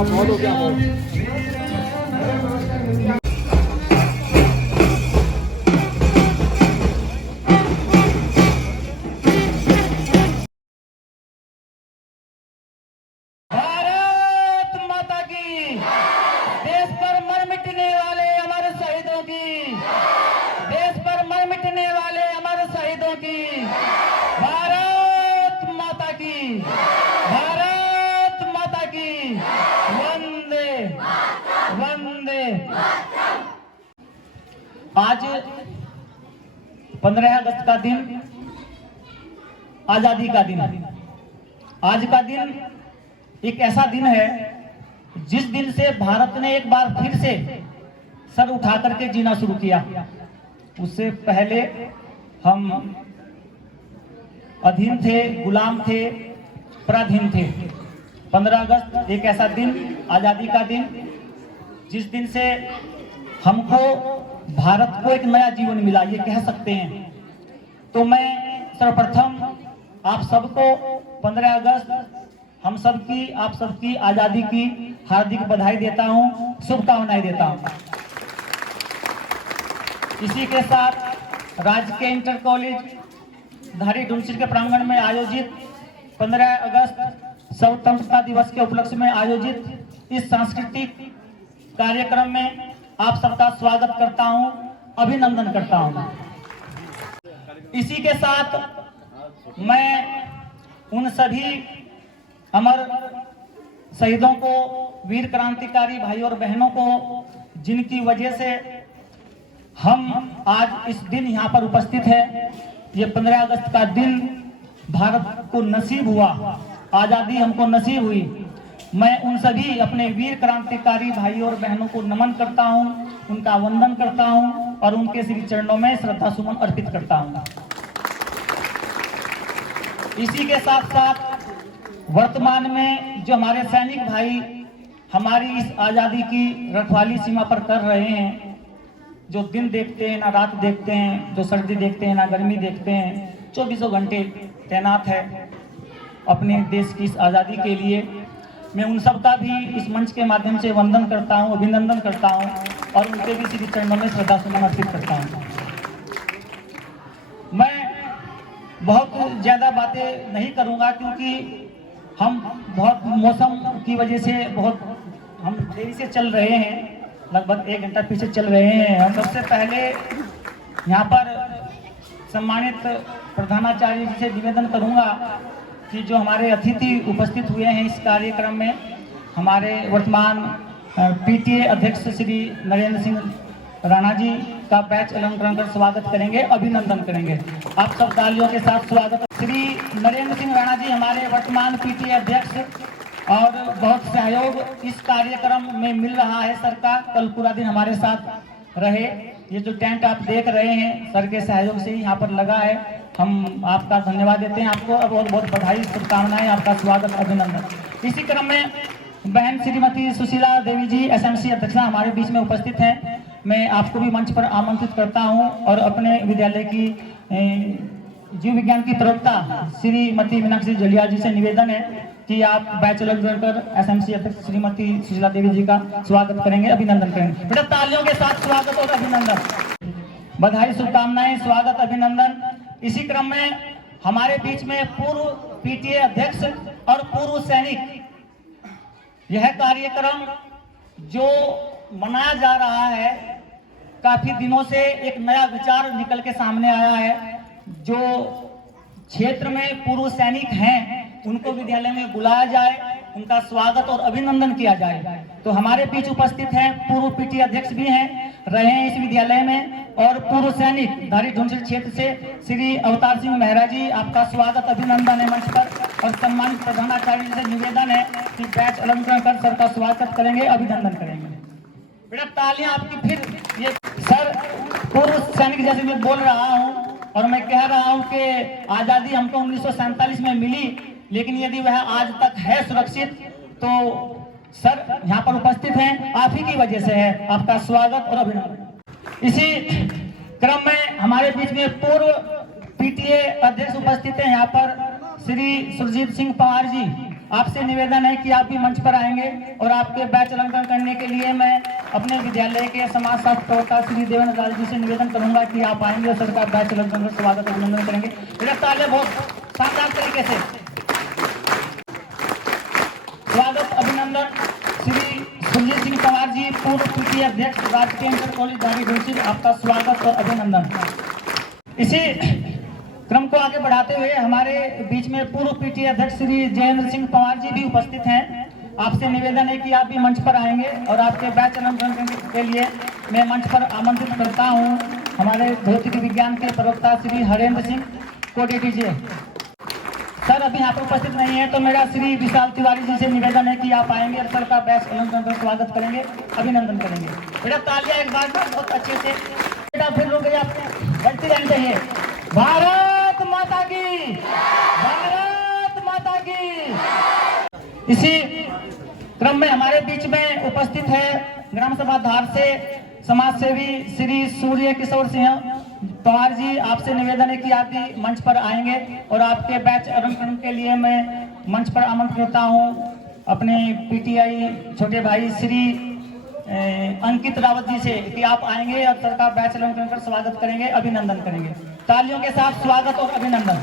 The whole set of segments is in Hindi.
बहुत हो गया भारत माता की, देश पर मर मिटने वाले हमारे शहीदों की, देश पर मर मिटने वाले हमारे शहीदों की, भारत माता की, भारत माता की, वंदे वंदे। आज 15 अगस्त का दिन आजादी का दिन। आज का दिन एक ऐसा दिन है जिस दिन से भारत ने एक बार फिर से सर उठा करके जीना शुरू किया। उससे पहले हम अधीन थे, गुलाम थे, पराधीन थे। 15 अगस्त एक ऐसा दिन, आजादी का दिन, जिस दिन से हमको भारत को एक नया जीवन मिला, ये कह सकते हैं। तो मैं सर्वप्रथम आप सबको 15 अगस्त हम सबकी, आप सबकी आजादी की हार्दिक बधाई देता हूं, शुभकामनाएं देता हूं। इसी के साथ राजकीय इंटर कॉलेज धारी ढूंढसिल के प्रांगण में आयोजित 15 अगस्त स्वतंत्रता दिवस के उपलक्ष्य में आयोजित इस सांस्कृतिक कार्यक्रम में आप सबका स्वागत करता हूं, अभिनंदन करता हूं। इसी के साथ मैं उन सभी अमर शहीदों को, वीर क्रांतिकारी भाई और बहनों को, जिनकी वजह से हम आज इस दिन यहाँ पर उपस्थित हैं, ये 15 अगस्त का दिन भारत को नसीब हुआ, आजादी हमको नसीब हुई। मैं उन सभी अपने वीर क्रांतिकारी भाई और बहनों को नमन करता हूँ, उनका वंदन करता हूँ और उनके श्री चरणों में श्रद्धा सुमन अर्पित करता हूँ। इसी के साथ साथ वर्तमान में जो हमारे सैनिक भाई हमारी इस आजादी की रखवाली सीमा पर कर रहे हैं, जो दिन देखते हैं ना रात देखते हैं, जो सर्दी देखते हैं ना गर्मी देखते हैं, 24 घंटे तैनात है अपने देश की इस आजादी के लिए, मैं उन सब का भी इस मंच के माध्यम से वंदन करता हूं, अभिनंदन करता हूं और उनके भी श्री चरणों में श्रद्धा सुमन अर्पित करता हूं। मैं बहुत ज्यादा बातें नहीं करूंगा क्योंकि हम बहुत मौसम की वजह से बहुत हम देरी से चल रहे हैं, लगभग 1 घंटा पीछे चल रहे हैं। हम सबसे पहले यहाँ पर सम्मानित प्रधानाचार्य जी से निवेदन करूंगा कि जो हमारे अतिथि उपस्थित हुए हैं इस कार्यक्रम में, हमारे वर्तमान पीटीए अध्यक्ष श्री नरेंद्र सिंह राणा जी का बैच अलंकरण कर स्वागत करेंगे, अभिनंदन करेंगे। आप सब तालियों के साथ स्वागत। श्री नरेंद्र सिंह राणा जी हमारे वर्तमान पीटीए अध्यक्ष और बहुत सहयोग इस कार्यक्रम में मिल रहा है सर का। कल पूरा दिन हमारे साथ रहे। ये जो टेंट आप देख रहे हैं सर के सहयोग से ही यहाँ पर लगा है। हम आपका धन्यवाद देते हैं, आपको बहुत बहुत बधाई, शुभकामनाएं, आपका स्वागत, अभिनंदन। इसी क्रम में बहन श्रीमती सुशीला देवी जी एसएमसी अध्यक्षा हमारे बीच में उपस्थित हैं। मैं आपको भी मंच पर आमंत्रित करता हूं और अपने विद्यालय की जीव विज्ञान की प्रवक्ता श्रीमती मीनाक्षी जलिया जी से निवेदन है कि आप बैचलर कर एसएमसी अध्यक्ष श्रीमती सुशीला देवी जी का स्वागत करेंगे, अभिनंदन करेंगे। बेटा तालियों के साथ स्वागत और अभिनंदन, बधाई, शुभकामनाएं, स्वागत, अभिनंदन। इसी क्रम में हमारे बीच में पूर्व पीटीए अध्यक्ष और पूर्व सैनिक, यह कार्यक्रम जो मनाया जा रहा है, काफी दिनों से एक नया विचार निकल के सामने आया है। जो क्षेत्र में पूर्व सैनिक हैं उनको विद्यालय में बुलाया जाए, उनका स्वागत और अभिनंदन किया जाए। तो हमारे बीच उपस्थित हैं पूर्व पीटीए अध्यक्ष भी हैं, रहे हैं इस विद्यालय में, और पूर्व सैनिक धारी ढूंढसिल क्षेत्र से श्री अवतार सिंह मेहरा जी, आपका स्वागत, अभिनंदन है मंच पर। और सम्मानित प्रधानाचार्य जी से निवेदन है कि बैच अलंकरण कर सर का स्वागत करेंगे, अभिनंदन करेंगे। बेटा तालियां आपकी फिर। ये सर पूर्व सैनिक जैसे मैं बोल रहा हूँ और मैं कह रहा हूँ कि आजादी हमको 1947 में मिली, लेकिन यदि वह आज तक है सुरक्षित तो सर यहाँ पर उपस्थित हैं, आप ही की वजह से है। आपका स्वागत और अभिनंदन। इसी क्रम में हमारे बीच में पूर्व पीटीए अध्यक्ष उपस्थित हैं यहाँ पर श्री सुरजीत सिंह पवार जी। आपसे निवेदन है कि आप भी मंच पर आएंगे और आपके बैच अलंकरण करने के लिए मैं अपने विद्यालय के समाज शास्त्र प्रवक्ता श्री देवेंद्र लाल जी से निवेदन करूंगा कि आप आएंगे और सर का बैच अलंकरण का स्वागत अभिनंदन करेंगे। मेरा तालियां बहुत शानदार तरीके से स्वागत अभिनंदन। श्री सुरजीत सिंह पवार जी, पूर्व पीटीए अध्यक्ष, राजकीय इंटर कॉलेज दारी घोसी, आपका स्वागत और अभिनंदन। इसी क्रम को आगे बढ़ाते हुए हमारे बीच में पूर्व पीटीए अध्यक्ष श्री जयेंद्र सिंह पवार जी भी उपस्थित हैं। आपसे निवेदन है कि आप भी मंच पर आएंगे और आपके बैच अलंकरण के लिए मैं मंच पर आमंत्रित करता हूं हमारे भौतिक विज्ञान के प्रवक्ता श्री हरेंद्र सिंह को दे दीजिए। सर अभी यहाँ पर उपस्थित नहीं है तो मेरा श्री विशाल तिवारी जी से निवेदन है कि आप आएंगे और सर का बैच अलंकरण का स्वागत करेंगे, अभिनंदन करेंगे। बेटा तालियां एक बार बहुत अच्छे से। बेटा फिर रुक गए, आप बढ़ती रहनी चाहिए। भारत माता की, भारत माता की। इसी क्रम में हमारे बीच में उपस्थित है ग्राम सभा धार से समाज सेवी श्री सूर्य किशोर सिंह पवार जी। आपसे निवेदन है कि आप भी मंच पर आएंगे और आपके बैच अलंकरण के लिए मैं मंच पर आमंत्रित करता हूं अपने पीटीआई छोटे भाई श्री अंकित रावत जी से कि आप आएंगे और सर का बैच अलंकरण कर स्वागत करेंगे, अभिनंदन करेंगे। तालियों के साथ स्वागत और अभिनंदन।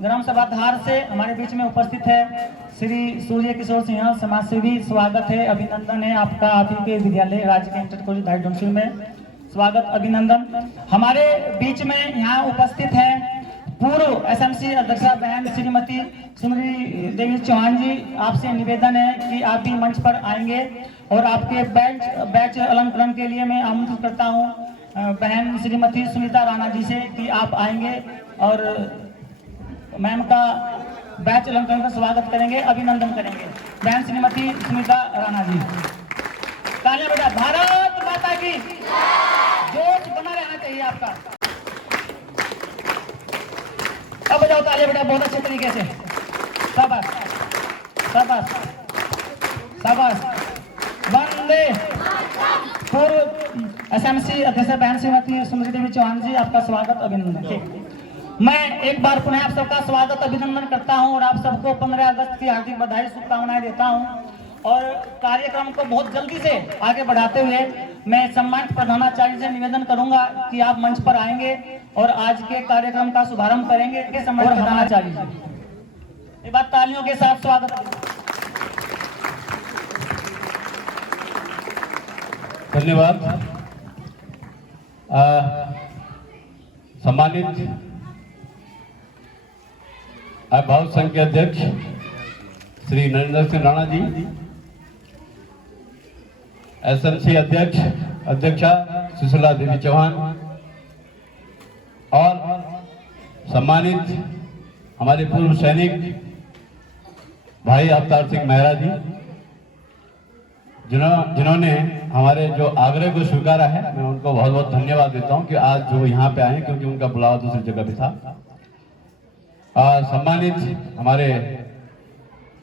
ग्राम सभा धार से हमारे बीच में उपस्थित है श्री सूर्य किशोर सिंह, समाज सेवी। स्वागत है, अभिनंदन है आपका, आप ही के विद्यालय राजकीय इंटर कॉलेज दारी घोसी में स्वागत अभिनंदन। हमारे बीच में यहाँ उपस्थित है पूर्व एसएमसी अध्यक्षा बहन श्रीमती सिमरी देवी चौहान जी। आपसे निवेदन है कि आप भी मंच पर आएंगे और आपके बैच अलंकरण के लिए मैं आमंत्रित करता हूं बहन श्रीमती सुनीता राणा जी से कि आप आएंगे और मैम का बैच अलंकरण का स्वागत करेंगे, अभिनंदन करेंगे। बहन श्रीमती सुनीता राणा जी, तालियां बेटा। भारत माता की, जोश बना रहना चाहिए आपका। अब बजाओ तालियां बेटा बहुत अच्छे तरीके से। शाबाश शाबाश शाबाश। वंदे। पूर्व एसएमसी अध्यक्ष बहन श्रीमती सुमरी देवी चौहान जी, आपका स्वागत अभिनंदन। मैं एक बार पुनः आप सबका स्वागत अभिनंदन करता हूं और आप सबको 15 अगस्त की हार्दिक बधाई शुभकामनाएं देता हूं और कार्यक्रम को बहुत जल्दी से आगे बढ़ाते हुए मैं सम्मानित प्रधानाचार्य से निवेदन करूंगा कि आप मंच पर आएंगे और आज के कार्यक्रम का शुभारंभ करेंगे के सम्मानित प्रधानाचार्य जी। एक बार तालियों के साथ स्वागत। धन्यवाद। सम्मानित अभिभावक संघ के अध्यक्ष श्री नरेंद्र सिंह राणा जी, एसएमसी अध्यक्षा सुशीला देवी चौहान और सम्मानित हमारे पूर्व सैनिक भाई अवतार सिंह मेहरा जी, जिन्होंने हमारे जो आग्रह को स्वीकारा है, मैं उनको बहुत बहुत धन्यवाद देता हूं कि आज जो यहाँ पे आए क्योंकि उनका बुलावा दूसरी जगह पे था। सम्मानित हमारे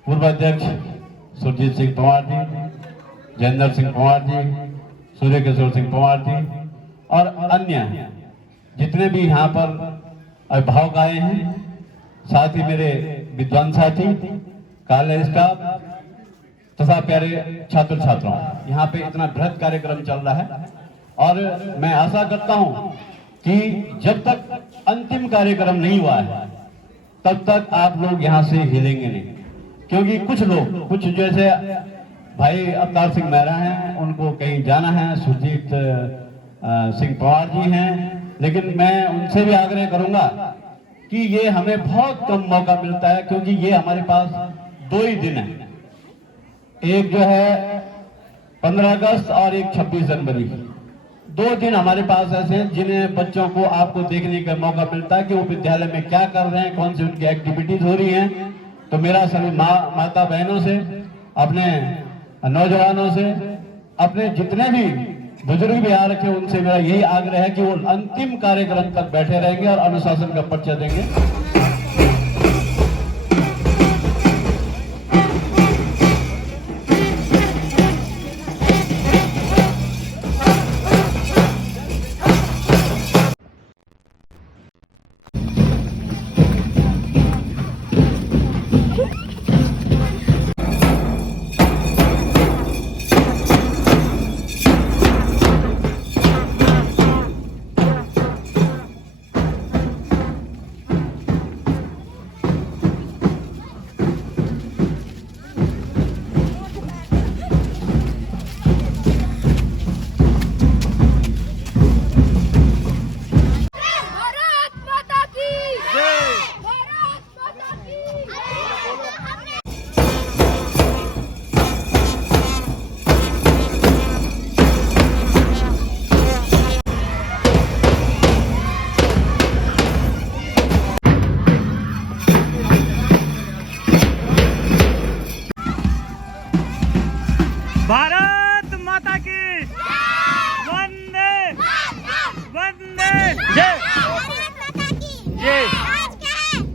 पूर्व अध्यक्ष सुरजीत सिंह पवार जी, जयेंद्र सिंह पवार जी, सूर्य किशोर सिंह पवार जी और अन्य जितने भी यहाँ पर अभिभावक आए हैं, साथ ही मेरे विद्वान साथी, कॉलेज स्टाफ तथा प्यारे छात्र छात्राओं, यहाँ पे इतना बृहद कार्यक्रम चल रहा है और मैं आशा करता हूँ कि जब तक अंतिम कार्यक्रम नहीं हुआ है तब तक आप लोग यहाँ से हिलेंगे नहीं, क्योंकि कुछ जैसे भाई अवतार सिंह मेहरा हैं, उनको कहीं जाना है, सुरजीत सिंह पवार जी हैं, लेकिन मैं उनसे भी आग्रह करूंगा कि ये हमें बहुत कम मौका मिलता है क्योंकि ये हमारे पास 2 ही दिन है, एक जो है 15 अगस्त और एक 26 जनवरी। 2 दिन हमारे पास ऐसे हैं जिन्हें बच्चों को आपको देखने का मौका मिलता है कि वो विद्यालय में क्या कर रहे हैं, कौन सी उनकी एक्टिविटीज हो रही हैं। तो मेरा सभी माता बहनों से, अपने नौजवानों से, अपने जितने भी बुजुर्ग भी आ रखे उनसे मेरा यही आग्रह है कि वो अंतिम कार्यक्रम तक बैठे रहेंगे और अनुशासन का परिचय देंगे।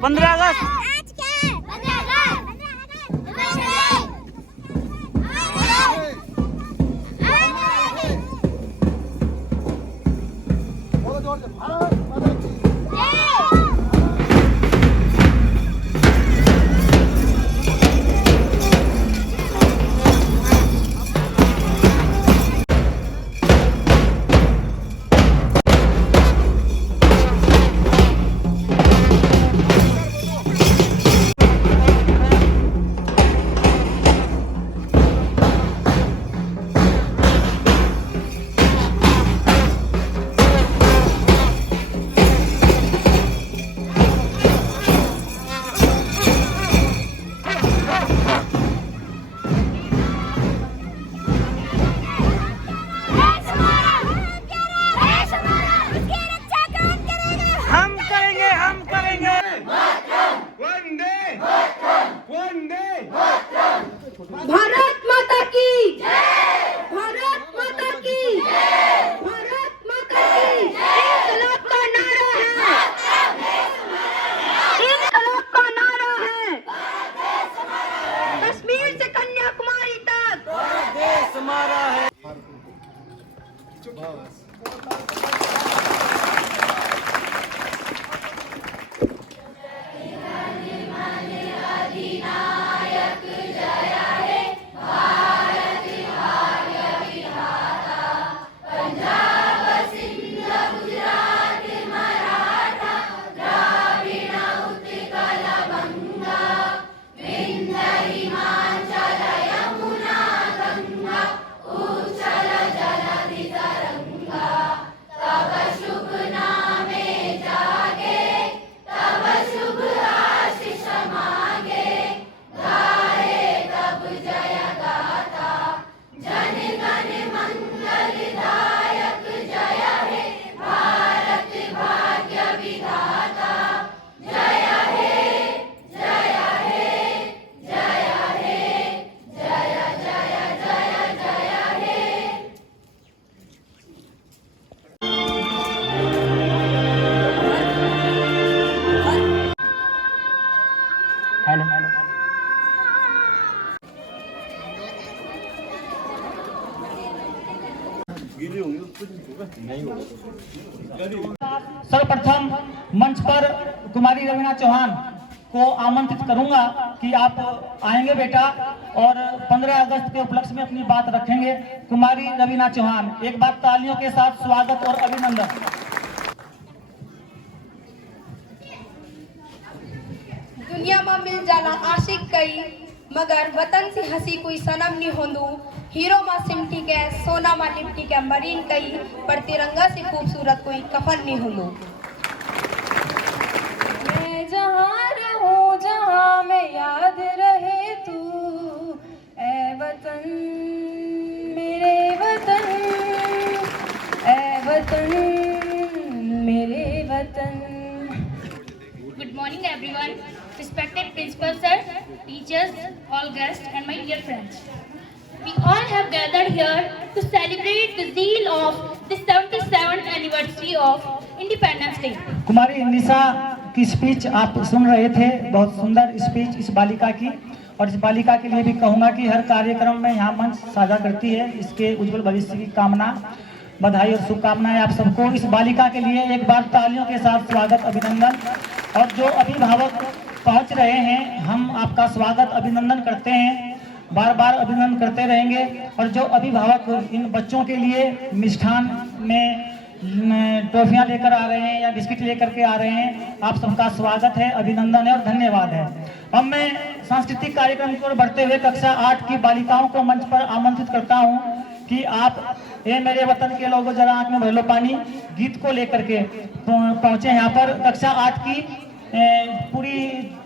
15 अगस्त भारत माता की भारत माता की भारत माता की इंकलाब का नारा है इंकलाब का नारा है कश्मीर से कन्याकुमारी तक देश हमारा है। सर्वप्रथम मंच पर कुमारी रवीना चौहान को आमंत्रित करूंगा कि आप आएंगे बेटा और 15 अगस्त के उपलक्ष्य में अपनी बात रखेंगे। कुमारी रवीना चौहान, एक बार तालियों के साथ स्वागत और अभिनंदन। दुनिया में मिल जाला आशिक कई मगर वतन से हंसी कोई सनम नहीं होंदू। हीरो माँ सिमटी के सोना माँ लिपटी के मरीन कई पर तिरंगा से खूबसूरत कोई कफन नहीं होंदू। मैं जहाँ रहूं जहाँ में याद रहे तू ऐ वतन मेरे वतन ऐ वतन मेरे वतन। Good morning everyone, respected principal sir, teachers, all guests and my dear friends. We all have gathered here to celebrate the zeal of the 77th anniversary of Independence Day. कुमारी निशा की स्पीच आप सुन रहे थे, बहुत सुंदर स्पीच इस बालिका की, और इस बालिका के लिए भी कहूँगा कि हर कार्यक्रम में यहाँ मंच साझा करती है। इसके उज्जवल भविष्य की कामना, बधाई और शुभकामनाएं आप सबको। इस बालिका के लिए एक बार तालियों के साथ स्वागत अभिनंदन। और जो अभिभावक पहुंच रहे हैं, हम आपका स्वागत अभिनंदन करते हैं, बार बार अभिनंदन करते रहेंगे। और जो अभिभावक इन बच्चों के लिए मिष्ठान में टॉफियां लेकर आ रहे हैं या बिस्किट लेकर के आ रहे हैं, आप सबका स्वागत है, अभिनंदन है और धन्यवाद है। अब मैं सांस्कृतिक कार्यक्रम की ओर बढ़ते हुए कक्षा 8 की बालिकाओं को मंच पर आमंत्रित करता हूं कि आप ये मेरे वतन के लोगों जरा आंख में भर लो पानी गीत को लेकर के पहुंचे यहाँ पर। कक्षा 8 की पूरी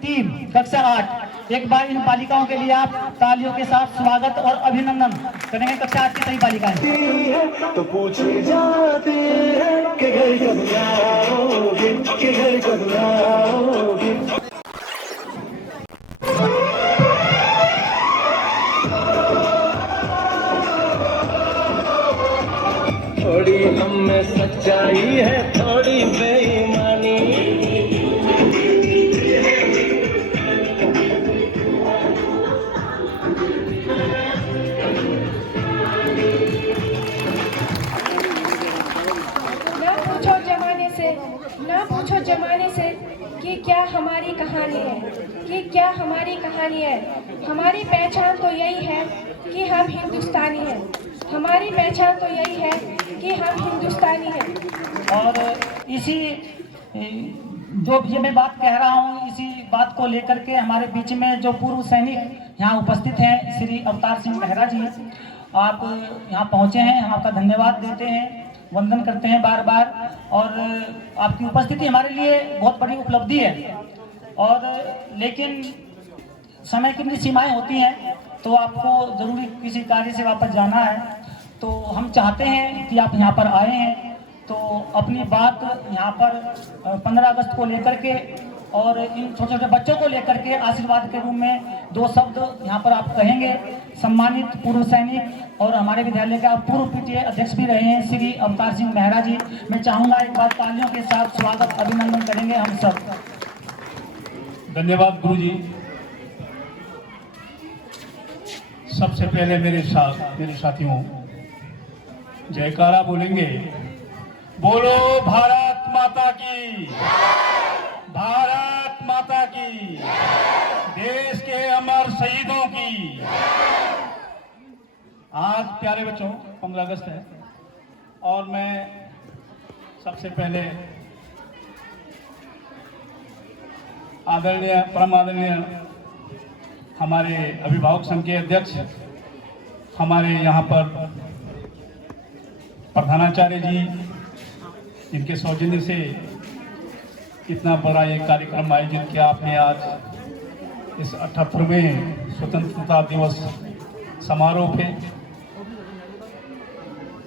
टीम कक्षा 8, एक बार इन बालिकाओं के लिए आप तालियों के साथ स्वागत और अभिनंदन करेंगे। कक्षा 8 की सही बालिकाएं तो पूछे जाते हैं कि घर कब आओगे, कि घर कब आओगे। थोड़ी हम में सच्चाई है, थोड़ी बेईमानी। कि क्या हमारी कहानी है। हमारी पहचान तो यही है कि हम हिंदुस्तानी हैं। हमारी पहचान तो यही है कि हम हिंदुस्तानी हैं। और इसी जो ये मैं बात कह रहा हूँ, इसी बात को लेकर के हमारे बीच में जो पूर्व सैनिक यहाँ उपस्थित हैं, श्री अवतार सिंह मेहरा जी, आप यहाँ पहुँचे हैं, हम आपका धन्यवाद देते हैं, वंदन करते हैं बार बार। और आपकी उपस्थिति हमारे लिए बहुत बड़ी उपलब्धि है। और लेकिन समय की भी सीमाएं होती हैं, तो आपको ज़रूरी किसी कार्य से वापस जाना है, तो हम चाहते हैं कि आप यहाँ पर आए हैं, तो अपनी बात यहाँ पर 15 अगस्त को लेकर के और इन छोटे छोटे बच्चों को लेकर के आशीर्वाद के रूप में 2 शब्द यहाँ पर आप कहेंगे। सम्मानित पूर्व सैनिक और हमारे विद्यालय का पूर्व पीटीए अध्यक्ष भी रहे हैं श्री अवतार सिंह मेहरा जी, मैं चाहूँगा एक बार तालियों के साथ स्वागत अभिनंदन करेंगे हम सब। धन्यवाद गुरु जी। सबसे पहले मेरे साथियों जयकारा बोलेंगे। बोलो भारत माता की, भारत माता की, देश के अमर शहीदों की। आज प्यारे बच्चों 15 अगस्त है और मैं सबसे पहले आदरणीय परम आदरणीय हमारे अभिभावक संघ के अध्यक्ष, हमारे यहाँ पर प्रधानाचार्य जी, इनके सौजन्य से इतना बड़ा एक कार्यक्रम आयोजित किया आपने आज इस 78वें स्वतंत्रता दिवस समारोह पे,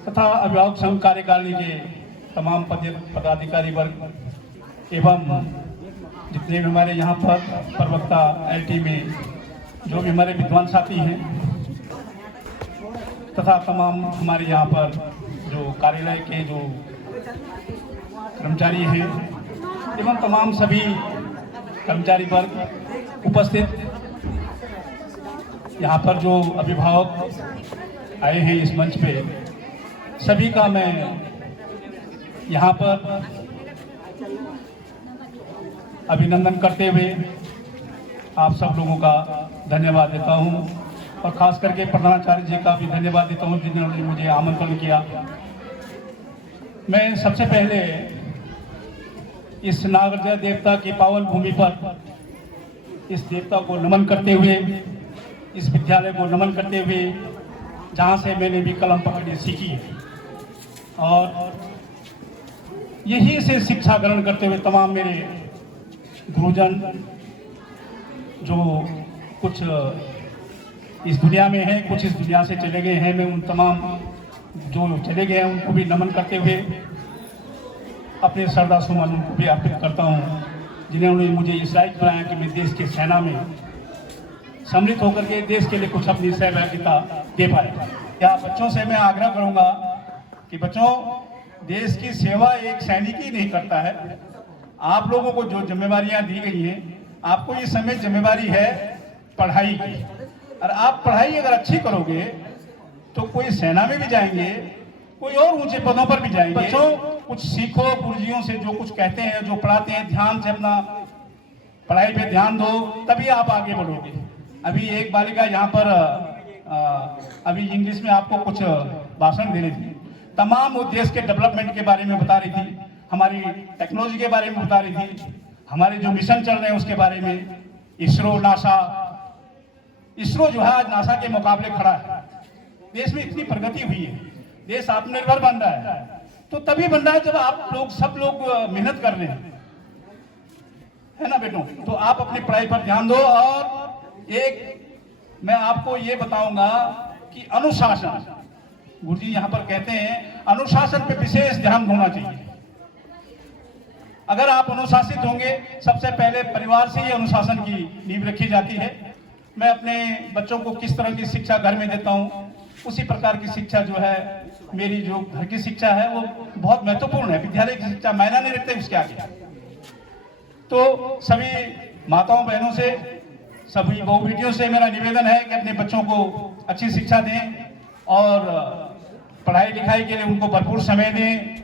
तथा अभिभावक संघ कार्यकारिणी के तमाम पदाधिकारी वर्ग एवं जितने भी हमारे यहाँ पर प्रवक्ता एलटी में जो भी हमारे विद्वान साथी हैं, तथा तमाम हमारे यहाँ पर जो कार्यालय के जो कर्मचारी हैं एवं तमाम सभी कर्मचारी वर्ग उपस्थित, यहाँ पर जो अभिभावक आए हैं इस मंच पे, सभी का मैं यहाँ पर अभिनंदन करते हुए आप सब लोगों का धन्यवाद देता हूँ और खास करके प्रधानाचार्य जी का भी धन्यवाद देता हूँ जिन्होंने मुझे आमंत्रण किया। मैं सबसे पहले इस नागराजा देवता की पावन भूमि पर इस देवता को नमन करते हुए, इस विद्यालय को नमन करते हुए, जहाँ से मैंने भी कलम पकड़नी सीखी है, और यहीं से शिक्षा ग्रहण करते हुए तमाम मेरे गुरुजन जो कुछ इस दुनिया में हैं, कुछ इस दुनिया से चले गए हैं, मैं उन तमाम जो चले गए हैं उनको भी नमन करते हुए अपने श्रद्धा सुमन उनको भी अर्पित करता हूँ, जिन्होंने मुझे इस लायक बनाया कि मैं देश की सेना में सम्मिलित होकर के देश के लिए कुछ अपनी सहभागिता दे पाए। या बच्चों से मैं आग्रह करूँगा कि बच्चों, देश की सेवा एक सैनिक ही नहीं करता है। आप लोगों को जो जिम्मेवारियां दी गई हैं, आपको ये समय जिम्मेवारी है पढ़ाई की, और आप पढ़ाई अगर अच्छी करोगे तो कोई सेना में भी जाएंगे, कोई और ऊंचे पदों पर भी जाएंगे। बच्चों, कुछ सीखो गुरुजियों से, जो कुछ कहते हैं, जो पढ़ाते हैं, ध्यान से अपना पढ़ाई पे ध्यान दो, तभी आप आगे बढ़ोगे। अभी एक बालिका यहाँ पर अभी इंग्लिश में आपको कुछ भाषण दे रही थी, तमाम वो देश के डेवलपमेंट के बारे में बता रही थी, हमारी टेक्नोलॉजी के बारे में बता रही थी, हमारे जो मिशन चल रहे हैं उसके बारे में। इसरो, नासा, इसरो जो है आज नासा के मुकाबले खड़ा है। देश में इतनी प्रगति हुई है, देश आत्मनिर्भर बन रहा है, तो तभी बन रहा है जब आप लोग सब लोग मेहनत कर रहे हैं, है ना बेटों। तो आप अपनी पढ़ाई पर ध्यान दो। और एक मैं आपको ये बताऊंगा कि अनुशासन, गुरुजी यहाँ पर कहते हैं अनुशासन पे विशेष ध्यान होना चाहिए। अगर आप अनुशासित होंगे, सबसे पहले परिवार से ही अनुशासन की नींव रखी जाती है। मैं अपने बच्चों को किस तरह की शिक्षा घर में देता हूँ, उसी प्रकार की शिक्षा जो है मेरी जो घर की शिक्षा है वो बहुत महत्वपूर्ण है। विद्यालय की शिक्षा मायना नहीं रखते उसके आगे। तो सभी माताओं बहनों से, सभी बहु बेटियों से मेरा निवेदन है कि अपने बच्चों को अच्छी शिक्षा दें और पढ़ाई लिखाई के लिए उनको भरपूर समय दें।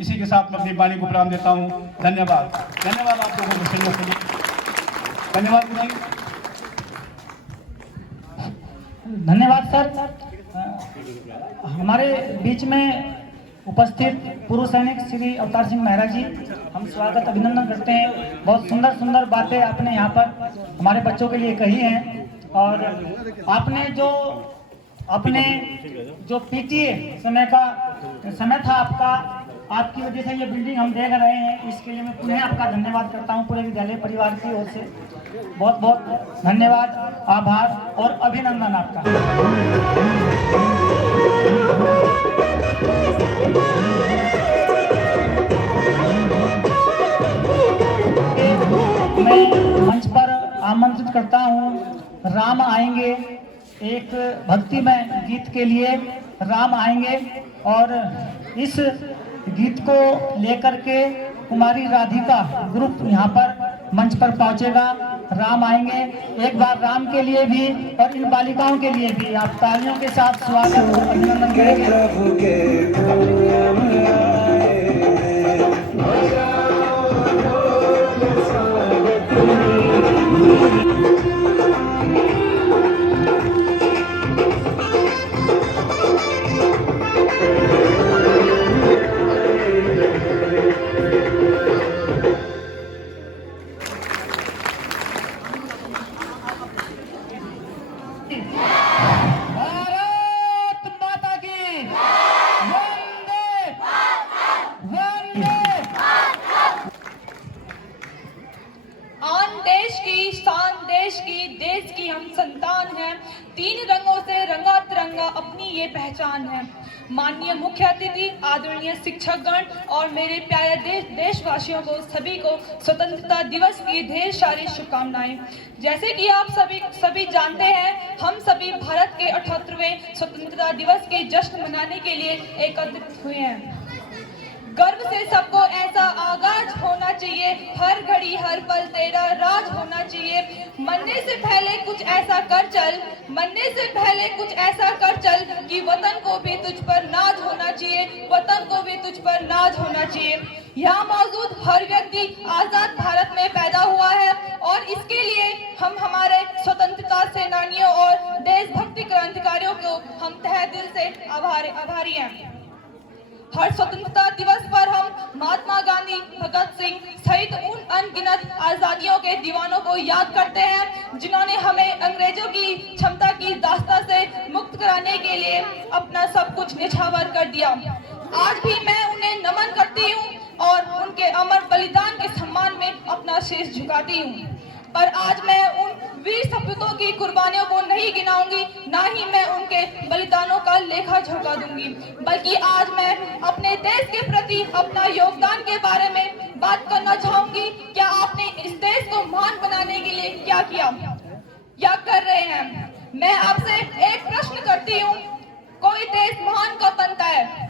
इसी के साथ मैं अपनी वाणी को विराम देता हूँ। धन्यवाद। धन्यवाद आप लोगों को सुनने के लिए। धन्यवाद जी। धन्यवाद सर। हमारे बीच में उपस्थित पूर्व सैनिक श्री अवतार सिंह मेहरा जी, हम स्वागत अभिनंदन करते हैं। बहुत सुंदर सुंदर बातें आपने यहाँ पर हमारे बच्चों के लिए कही हैं और आपने जो अपने जो पीटीए समय था आपका, आपकी वजह से ये बिल्डिंग हम देख रहे हैं, इसके लिए मैं पुनः आपका धन्यवाद करता हूँ पूरे विद्यालय परिवार की ओर से। बहुत बहुत धन्यवाद, आभार और अभिनंदन आपका। मैं मंच पर आमंत्रित करता हूँ, राम आएंगे, एक भक्तिमय गीत के लिए राम आएंगे और इस गीत को लेकर के कुमारी राधिका ग्रुप यहाँ पर मंच पर पहुंचेगा। राम आएंगे, एक बार राम के लिए भी और इन बालिकाओं के लिए भी आप तालियों के साथ स्वागत और अभिनंदन करेंगे। देश की हम संतान हैं, तीन रंगों से रंगा तिरंगा अपनी ये पहचान है। माननीय मुख्य अतिथि, आदरणीय शिक्षकगण और मेरे प्यारे देशवासियों को सभी को स्वतंत्रता दिवस की ढेर सारी शुभकामनाएं। जैसे कि आप सभी जानते हैं, हम सभी भारत के 78वें स्वतंत्रता दिवस के जश्न मनाने के लिए एकत्रित हुए हैं। गर्व से सबको ऐसा आगाज होना चाहिए, हर घड़ी हर पल तेरा राज होना चाहिए। मरने से पहले कुछ ऐसा कर चल, मरने से पहले कुछ ऐसा कर चल कि वतन को भी तुझ पर नाज होना चाहिए, वतन को भी तुझ पर नाज होना चाहिए। यहाँ मौजूद हर व्यक्ति आजाद भारत में पैदा हुआ है और इसके लिए हम हमारे स्वतंत्रता सेनानियों और देशभक्ति क्रांतिकारियों को हम तहे दिल से आभारी हैं। हर स्वतंत्रता दिवस पर हम महात्मा गांधी, भगत सिंह सहित उन अनगिनत आजादियों के दीवानों को याद करते हैं जिन्होंने हमें अंग्रेजों की क्षमता की दास्ता से मुक्त कराने के लिए अपना सब कुछ निछावर कर दिया। आज भी मैं उन्हें नमन करती हूं और उनके अमर बलिदान के सम्मान में अपना शीश झुकाती हूं। पर आज मैं उन वीर सपूतों की कुर्बानियों को नहीं गिनाऊंगी, ना ही मैं उनके बलिदानों का लेखा झोंका दूंगी, बल्कि आज मैं अपने देश के प्रति अपना योगदान के बारे में बात करना चाहूंगी। क्या आपने इस देश को महान बनाने के लिए क्या किया या कर रहे हैं? मैं आपसे एक प्रश्न करती हूँ, कोई देश महान कब बनता है?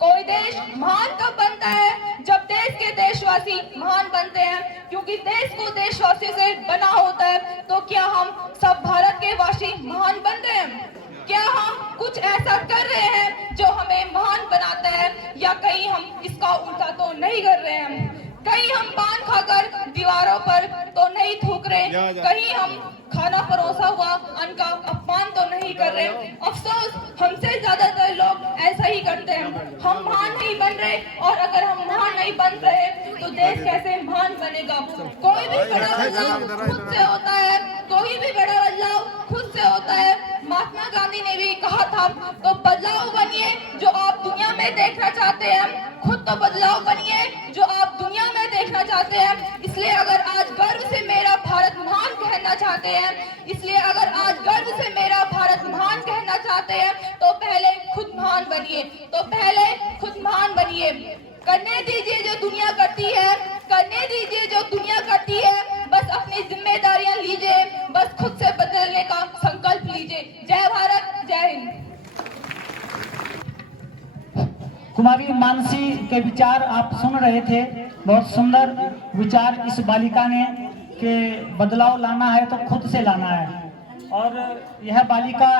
कोई देश महान कब बनता है? जब देश के देशवासी महान बनते हैं, क्योंकि देश को देशवासी से बना होता है। तो क्या हम सब भारत के वासी महान बन रहे हैं? क्या हम कुछ ऐसा कर रहे हैं जो हमें महान बनाता है, या कहीं हम इसका उल्टा तो नहीं कर रहे हैं? कहीं हम पान खाकर दीवारों पर तो नहीं थूक रहे, कहीं हम खाना परोसा हुआ अन्न का अपमान तो नहीं कर रहे। अफसोस, हमसे ज्यादातर लोग ऐसा ही करते हैं। हम महान नहीं बन रहे, और अगर हम महान नहीं बन रहे तो देश कैसे महान बनेगा? कोई भी बड़ा बदलाव खुद से होता है, कोई भी बड़ा बदलाव खुद से होता है। महात्मा गांधी ने भी कहा था, तो बदलाव बनिए जो आप दुनिया में देखना चाहते हैं, खुद तो बदलाव बनिए जो आप दुनिया में देखना चाहते हैं। इसलिए अगर आज गर्व से मेरा भारत महान कहना चाहते हैं, इसलिए अगर आज गर्व से मेरा भारत महान कहना चाहते हैं, तो पहले खुद महान बनिए, तो पहले खुद महान बनिए। करने दीजिए जो दुनिया करती है, करने दीजिए जो दुनिया करती है। बस अपनी जिम्मेदारियां लीजिए, बस खुद से बदलने का संकल्प लीजिए। जय भारत, जय हिंद। कुमारी मानसी के विचार आप सुन रहे थे, बहुत सुंदर विचार इस बालिका ने कि बदलाव लाना है तो खुद से लाना है। और यह बालिका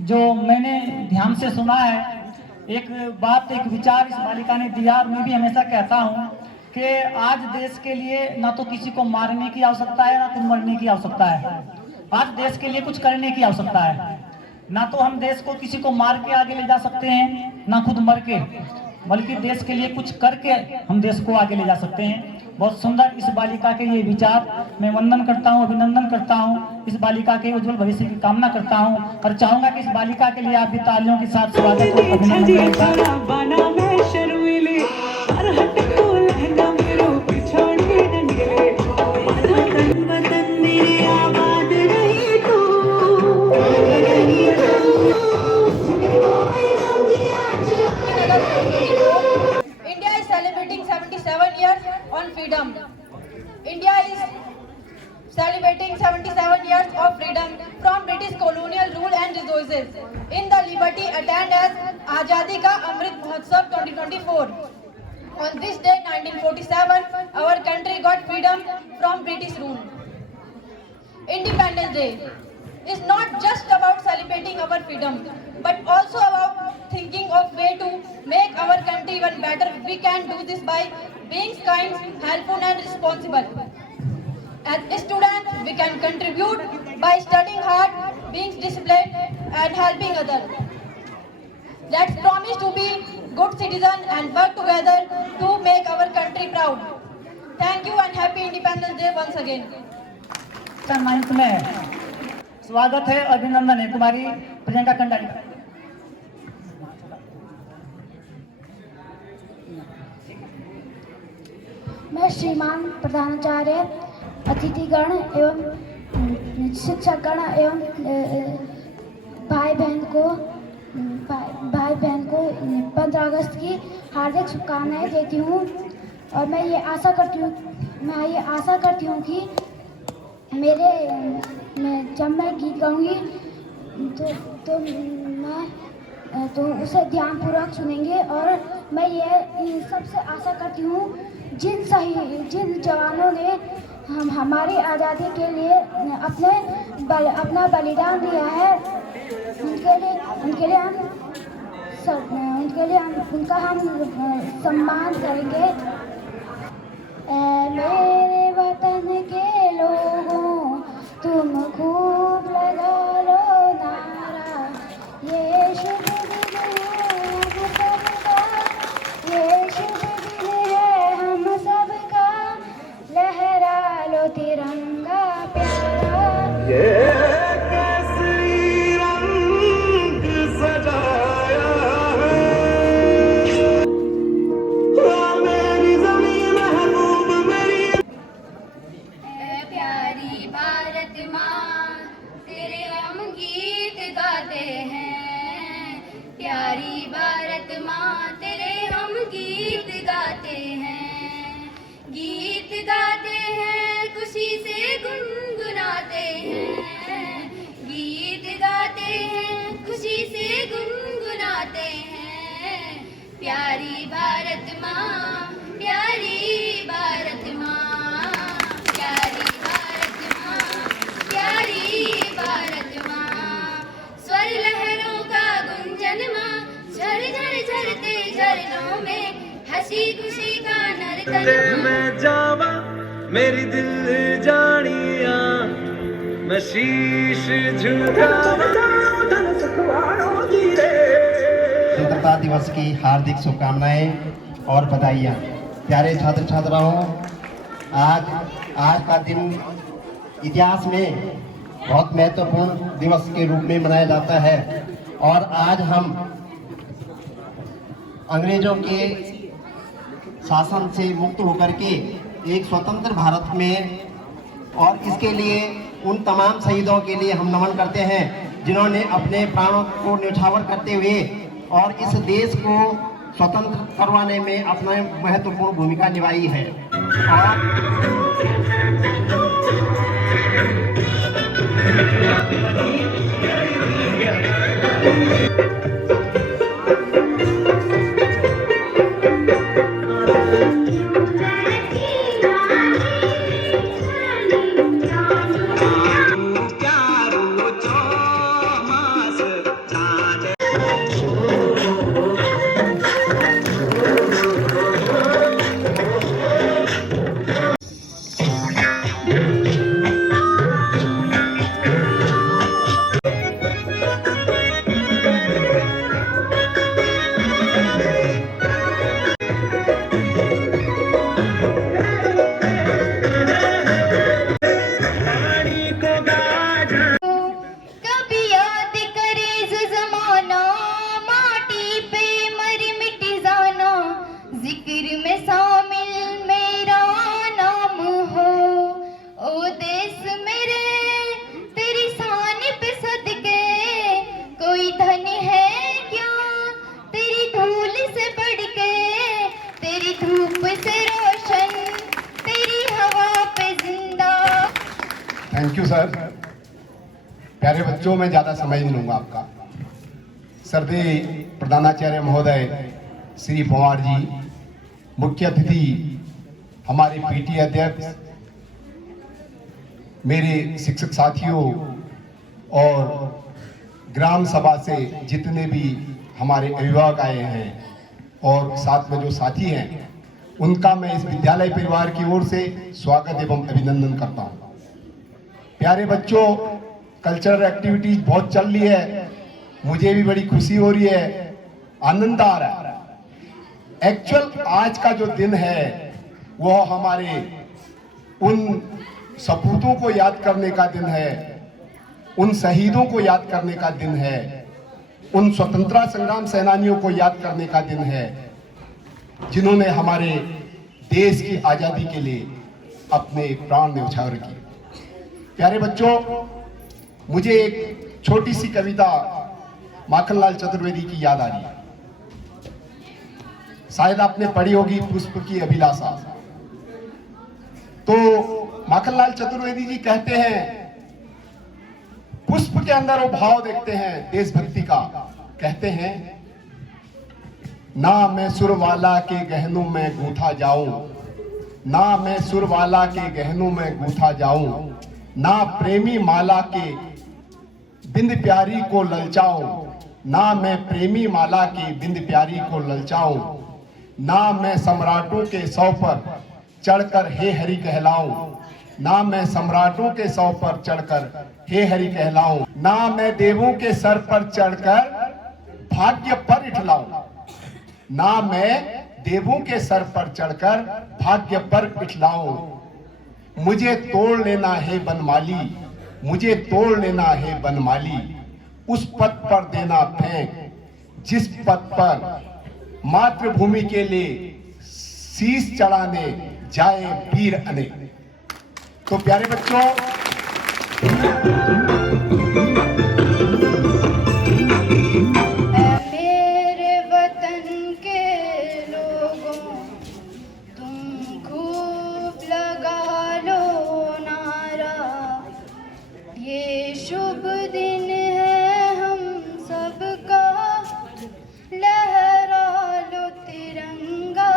जो मैंने ध्यान से सुना है, एक बात, एक विचार इस बालिका ने दिया, और मैं भी हमेशा कहता हूँ कि आज देश के लिए ना तो किसी को मारने की आवश्यकता है ना खुद मरने की आवश्यकता है। आज देश के लिए कुछ करने की आवश्यकता है। ना तो हम देश को किसी को मार के आगे ले जा सकते हैं ना खुद मर के, बल्कि देश के लिए कुछ करके हम देश को आगे ले जा सकते हैं। बहुत सुंदर इस बालिका के ये विचार, मैं वंदन करता हूँ, अभिनंदन करता हूँ। इस बालिका के उज्जवल भविष्य की कामना करता हूँ और चाहूंगा कि इस बालिका के लिए आप भी तालियों के साथ स्वागत और अभिनंदन India is celebrating 77 years on freedom. India is celebrating 77 years of freedom from British colonial rule and resources. In the liberty attained as Azadi Ka Amrit Mahotsav 2024. On this day, 1947, our country got freedom from British rule. Independence Day is not just about celebrating our freedom, but also about thinking of way to make our country even better. We can do this by being kind, helpful and responsible. As students, we can contribute by studying hard, being disciplined and helping others. Let's promise to be good citizens and work together to make our country proud. Thank you and happy Independence Day once again. सम्मानित में स्वागत है, अभिनंदन है कुमारी प्रियंका कंडारी का। मैं श्रीमान प्रधानाचार्य, अतिथिगण एवं शिक्षकगण एवं भाई बहन को 15 अगस्त की हार्दिक शुभकामनाएं देती हूँ। और मैं ये आशा करती हूँ कि जब मैं गीत गाऊंगी तो उसे ध्यानपूर्वक सुनेंगे। और मैं ये सबसे आशा करती हूँ जिन जवानों ने हमारी आज़ादी के लिए अपना बलिदान दिया है, उनका हम सम्मान करेंगे। मेरे वतन के लोगों तुम खूब लगा लो नारा, ये शुभ दिन है हम सबका, ये शुभ दिन है हम सबका, लहरा लो तिरंगा प्यारा। ये केसरी रंग सजाया है, मेरी ज़मीं महबूब मेरी। प्यारी भारत माँ तेरे हम गीत गाते हैं, प्यारी भारत माँ तेरे हम गीत गाते हैं, गीत गाते हैं खुशी से गुनगुनाते हैं, गीत गाते हैं खुशी से गुनगुनाते हैं। प्यारी भारत माँ, प्यारी भारत माँ, प्यारी भारत माँ, प्यारी भारत माँ। स्वर लहरों का गुंजन माँ, झरझर झरते झरनों में हंसी खुशी का नर्तन। मैं जावा मेरी दिल जानिया, मैं शीश झुकावा। स्वतंत्रता दिवस की हार्दिक शुभकामनाएं और बधाइयाँ। प्यारे छात्र छात्राओं, आज का दिन इतिहास में बहुत महत्वपूर्ण दिवस के रूप में मनाया जाता है। और आज हम अंग्रेजों के शासन से मुक्त होकर के एक स्वतंत्र भारत में, और इसके लिए उन तमाम शहीदों के लिए हम नमन करते हैं जिन्होंने अपने प्राणों को न्यौछावर करते हुए और इस देश को स्वतंत्र करवाने में अपना महत्वपूर्ण भूमिका निभाई है। Thank you sir. प्यारे बच्चों, मैं ज़्यादा समय नहीं लूँगा आपका। श्रद्धेय प्रधानाचार्य महोदय श्री पंवार जी, मुख्य अतिथि हमारे पीटी अध्यक्ष, मेरे शिक्षक साथियों और ग्राम सभा से जितने भी हमारे अभिभावक आए हैं और साथ में जो साथी हैं, उनका मैं इस विद्यालय परिवार की ओर से स्वागत एवं अभिनंदन करता हूं। प्यारे बच्चों, कल्चरल एक्टिविटीज बहुत चल रही है, मुझे भी बड़ी खुशी हो रही है, आनंद आ रहा है। एक्चुअल आज का जो दिन है वो हमारे उन सपूतों को याद करने का दिन है, उन शहीदों को याद करने का दिन है, उन स्वतंत्रता संग्राम सेनानियों को याद करने का दिन है जिन्होंने हमारे देश की आजादी के लिए अपने प्राण न्यौछावर किए। प्यारे बच्चों, मुझे एक छोटी सी कविता माखनलाल चतुर्वेदी की याद आ रही है। शायद आपने पढ़ी होगी, पुष्प की अभिलाषा। तो माखनलाल चतुर्वेदी जी कहते हैं, पुष्प के अंदर वो भाव देखते हैं देशभक्ति का। कहते हैं, ना मैं सुरवाला के गहनों में गूंथा जाऊं, ना मैं सुरवाला के गहनों में गूंथा जाऊं, ना प्रेमी माला के बिंद प्यारी को ललचाऊं, ना मैं प्रेमी माला की बिंद प्यारी को ललचाऊं, ना मैं सम्राटों के सौ पर चढ़कर हे हरि कहलाऊं, ना मैं सम्राटों के सौ पर चढ़कर हे हरि कहलाऊं, ना मैं देवों के सर पर चढ़कर भाग्य पर इठलाऊं, ना मैं देवों के सर पर चढ़कर भाग्य पर इठलाऊं। मुझे तोड़ लेना है बनमाली, मुझे तोड़ लेना है बनमाली, उस पद पर देना फेंक जिस पद पर मातृभूमि के लिए शीश चढ़ाने जाए वीर अनेक। तो प्यारे बच्चों, मेरे वतन के लोगों, तुम खूब लगा लो नारा, ये शुभ दिन है हम सबका, लहरा लो तिरंगा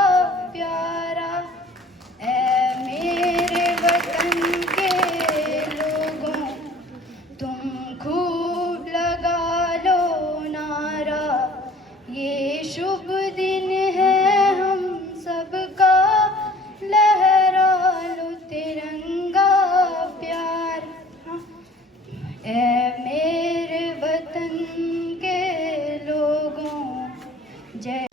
प्यारा। ऐ मेरे वतन के लोगों, तुम खूब लगा लो नारा, ये शुभ दिन है हम सबका, लहरा लो तिरंगा प्यार। ऐ मेरे वतन के लोगों, जय।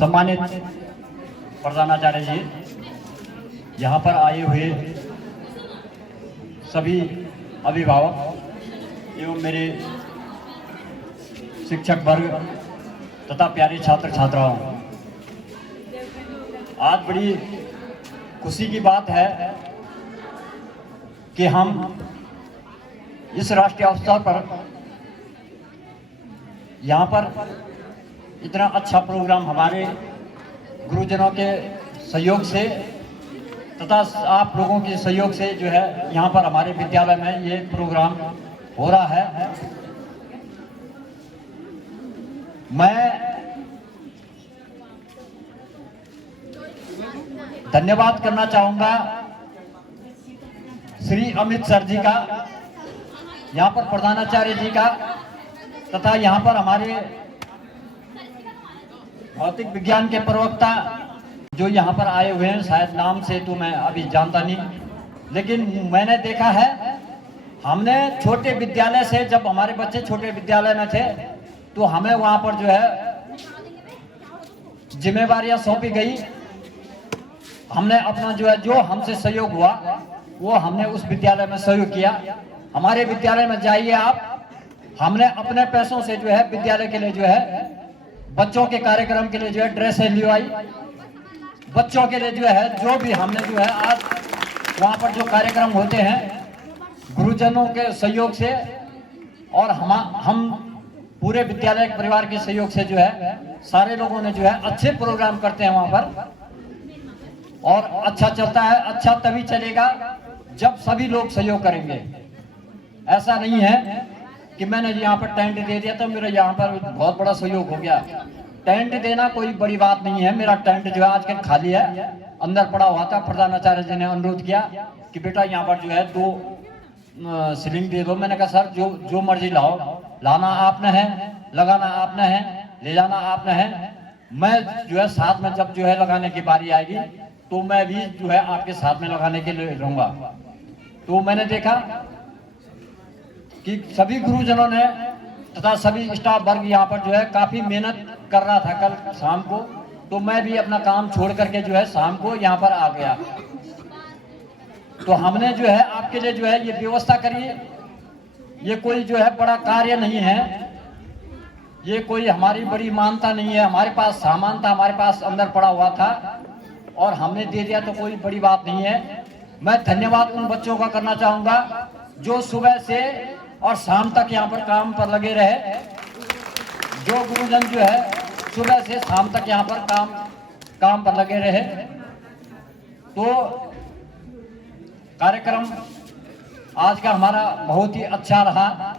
सम्मानित प्रधानाचार्य जी, यहाँ पर आए हुए सभी अभिभावक एवं मेरे शिक्षक वर्ग तथा प्यारे छात्र छात्राओं, आज बड़ी खुशी की बात है कि हम इस राष्ट्रीय अवसर पर यहाँ पर इतना अच्छा प्रोग्राम हमारे गुरुजनों के सहयोग से तथा आप लोगों के सहयोग से जो है यहाँ पर हमारे विद्यालय में ये प्रोग्राम हो रहा है। मैं धन्यवाद करना चाहूँगा श्री अमित सर जी का, यहाँ पर प्रधानाचार्य जी का, तथा यहाँ पर हमारे भौतिक विज्ञान के प्रवक्ता जो यहाँ पर आए हुए हैं। शायद नाम से तो मैं अभी जानता नहीं, लेकिन मैंने देखा है, हमने छोटे विद्यालय से, जब हमारे बच्चे छोटे विद्यालय में थे तो हमें वहाँ पर जो है जिम्मेवारियाँ सौंपी गई। हमने अपना जो है, जो हमसे सहयोग हुआ वो हमने उस विद्यालय में सहयोग किया। हमारे विद्यालय में जाइए आप, हमने अपने पैसों से जो है विद्यालय के लिए जो है बच्चों के कार्यक्रम के लिए जो है ड्रेसें लिवाई, बच्चों के लिए जो है जो भी हमने जो है आज वहाँ पर जो कार्यक्रम होते हैं गुरुजनों के सहयोग से और हम पूरे विद्यालय परिवार के सहयोग से जो है सारे लोगों ने जो है अच्छे प्रोग्राम करते हैं वहाँ पर, और अच्छा चलता है। अच्छा तभी चलेगा जब सभी लोग सहयोग करेंगे। ऐसा नहीं है कि मैंने यहाँ पर टेंट दे दिया तो मेरा यहाँ पर बहुत बड़ा सहयोग हो गया। टेंट देना कोई बड़ी बात नहीं है। मेरा टेंट जो है आजकल खाली है, अंदर पड़ा हुआ था। प्रधानाचार्य जी ने अनुरोध किया कि बेटा यहाँ पर जो है 2 सीलिंग दे दो। मैंने कहा सर जो मर्जी लाओ, लाना आपने है, लगाना आपने है, ले जाना आपने है। मैं जो है साथ में जब जो है लगाने की बारी आएगी तो मैं भी जो है आपके साथ में लगाने के लिए रहूंगा। तो मैंने देखा कि सभी गुरुजनों ने तथा सभी स्टाफ वर्ग यहाँ पर जो है काफी मेहनत कर रहा था कल शाम को, तो मैं भी अपना काम छोड़ करके जो है शाम को यहाँ पर आ गया। तो हमने जो है आपके लिए जो है ये व्यवस्था करी। ये कोई जो है बड़ा कार्य नहीं है, ये कोई हमारी बड़ी मानता नहीं है। हमारे पास सामान था, हमारे पास अंदर पड़ा हुआ था और हमने दे दिया, तो कोई बड़ी बात नहीं है। मैं धन्यवाद उन बच्चों का करना चाहूंगा जो सुबह से और शाम तक यहाँ पर काम पर लगे रहे। जो गुरुजन जो है सुबह से शाम तक यहाँ पर काम पर लगे रहे। तो कार्यक्रम आज का हमारा बहुत ही अच्छा रहा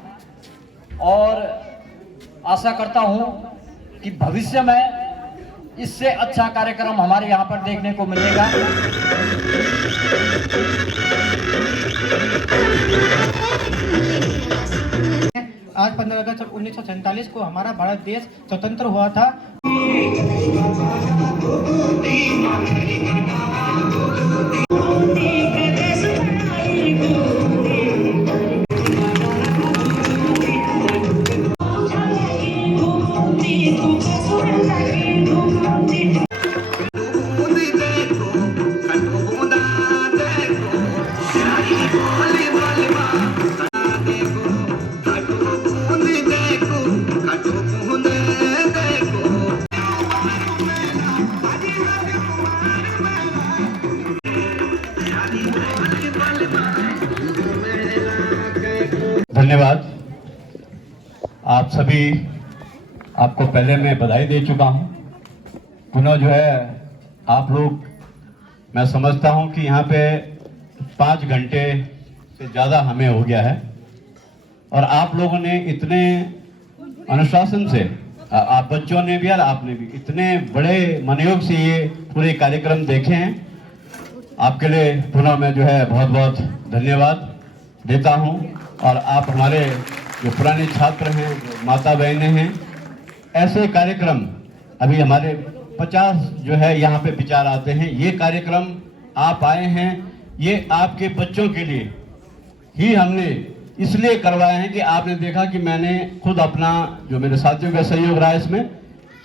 और आशा करता हूँ कि भविष्य में इससे अच्छा कार्यक्रम हमारे यहाँ पर देखने को मिलेगा। आज 15 अगस्त 1947 को हमारा भारत देश स्वतंत्र हुआ था। धन्यवाद। आप सभी, आपको पहले मैं बधाई दे चुका हूं। पुनः जो है आप लोग, मैं समझता हूं कि यहाँ पे 5 घंटे से ज़्यादा हमें हो गया है और आप लोगों ने इतने अनुशासन से, आप बच्चों ने भी और आपने भी इतने बड़े मनयोग से ये पूरे कार्यक्रम देखे हैं। आपके लिए पुनः मैं जो है बहुत बहुत धन्यवाद देता हूं। और आप हमारे जो पुराने छात्र हैं, जो माता बहनें हैं, ऐसे कार्यक्रम अभी हमारे 50 जो है यहाँ पे विचार आते हैं। ये कार्यक्रम आप आए हैं, ये आपके बच्चों के लिए ही हमने इसलिए करवाए हैं कि आपने देखा कि मैंने खुद अपना, जो मेरे साथियों का सहयोग रहा इसमें,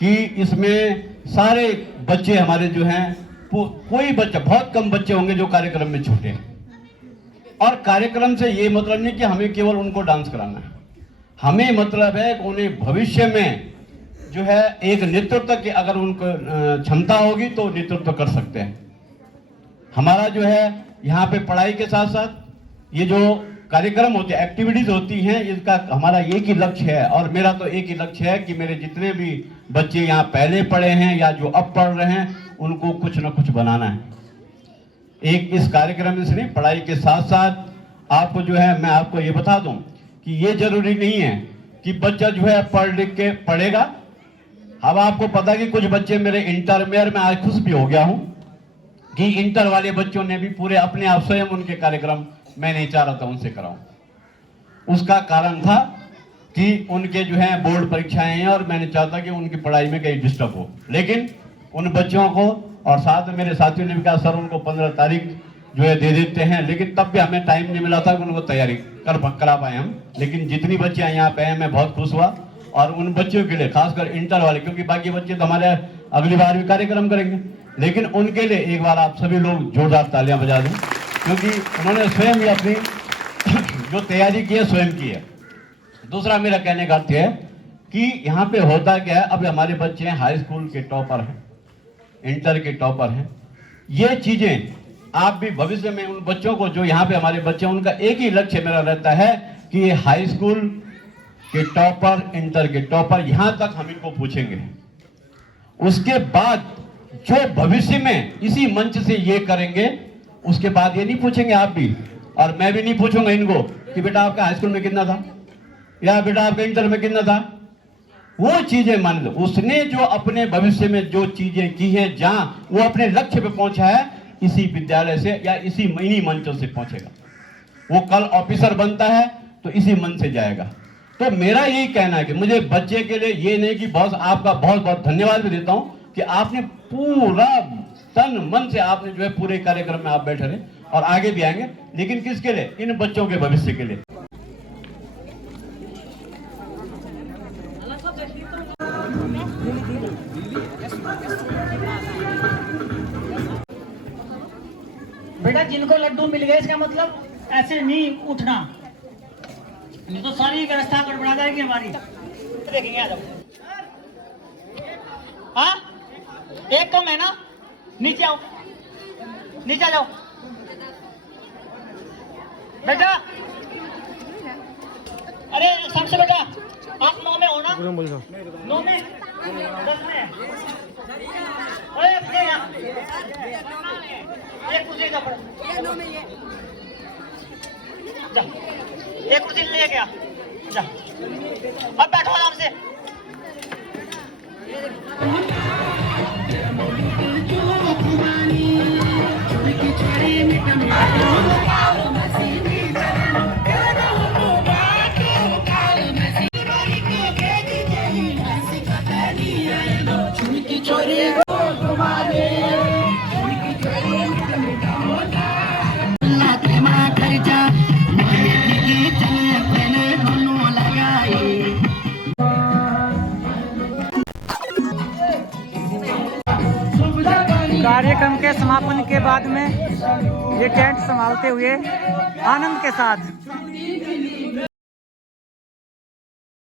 कि इसमें सारे बच्चे हमारे जो हैं, कोई बच्चा, बहुत कम बच्चे होंगे जो कार्यक्रम में छूटे। और कार्यक्रम से ये मतलब नहीं कि हमें केवल उनको डांस कराना है, हमें मतलब है कि उन्हें भविष्य में जो है एक नेतृत्व की अगर उनको क्षमता होगी तो नेतृत्व कर सकते हैं। हमारा जो है यहाँ पे पढ़ाई के साथ साथ ये जो कार्यक्रम होते हैं, एक्टिविटीज होती हैं, इसका हमारा एक ही लक्ष्य है और मेरा तो एक ही लक्ष्य है कि मेरे जितने भी बच्चे यहाँ पहले पढ़े हैं या जो अब पढ़ रहे हैं, उनको कुछ न कुछ बनाना है। एक इस कार्यक्रम से नहीं, पढ़ाई के साथ साथ आपको जो है, मैं आपको ये बता दूं कि ये जरूरी नहीं है कि बच्चा जो है पढ़ लिख के पढ़ेगा। अब आपको पता कि कुछ बच्चे मेरे इंटर में आज खुश भी हो गया हूं कि इंटर वाले बच्चों ने भी पूरे अपने आप स्वयं उनके कार्यक्रम मैं नहीं चाह रहा था उनसे कराऊं। उसका कारण था कि उनके जो है बोर्ड परीक्षाएं हैं और मैंने चाहता कि उनकी पढ़ाई में कहीं डिस्टर्ब हो। लेकिन उन बच्चों को, और साथ में मेरे साथियों ने भी कहा सर उनको 15 तारीख जो है दे देते हैं, लेकिन तब भी हमें टाइम नहीं मिला था कि उनको तैयारी करा पाए हम। लेकिन जितनी बच्चे यहाँ पे हैं मैं बहुत खुश हुआ, और उन बच्चों के लिए खासकर इंटर वाले, क्योंकि बाकी बच्चे तो हमारे अगली बार भी कार्यक्रम करेंगे, लेकिन उनके लिए एक बार आप सभी लोग जोरदार तालियां बजा दें, क्योंकि उन्होंने स्वयं ही अपनी जो तैयारी की है स्वयं की है। दूसरा मेरा कहने का अर्थ है कि यहाँ पे होता क्या है, अब हमारे बच्चे हैं हाई स्कूल के टॉपर हैं, इंटर के टॉपर हैं। ये चीजें आप भी भविष्य में उन बच्चों को, जो यहाँ पे हमारे बच्चे हैं, उनका एक ही लक्ष्य मेरा रहता है कि ये हाई स्कूल के टॉपर, इंटर के टॉपर, यहां तक हम इनको पूछेंगे। उसके बाद जो भविष्य में इसी मंच से ये करेंगे, उसके बाद ये नहीं पूछेंगे आप भी, और मैं भी नहीं पूछूंगा इनको कि बेटा आपका हाई स्कूल में कितना था या बेटा आपका इंटर में कितना था। वो चीजें मान लो, उसने जो अपने भविष्य में जो चीजें की हैं, जहां वो अपने लक्ष्य पे पहुंचा है, इसी विद्यालय से या इन्हीं मंचों से पहुंचेगा। वो कल ऑफिसर बनता है तो इसी मंच से जाएगा। तो मेरा यही कहना है कि मुझे बच्चे के लिए ये नहीं कि बॉस आपका बहुत बहुत धन्यवाद भी देता हूं कि आपने पूरा तन मन से आपने जो है पूरे कार्यक्रम में आप बैठे रहे और आगे भी आएंगे, लेकिन किसके लिए? इन बच्चों के भविष्य के लिए। बेटा जिनको लड्डू मिल गए इसका मतलब ऐसे नहीं उठना, नहीं तो सारी व्यवस्था गड़बड़ा जाएगी हमारी। देखेंगे आ जाओ। हाँ एक कम है ना, नीचे आओ, नीचे आ जाओ बेटा। अरे सबसे बेटा आप 9 में हो ना? 9 में 10 में। एक कुर्सी का पड़ा, एक कुर्सी ले गया जा, अब बैठो आराम से। कार्यक्रम के समापन के बाद में ये टेंट संभालते हुए आनंद के साथ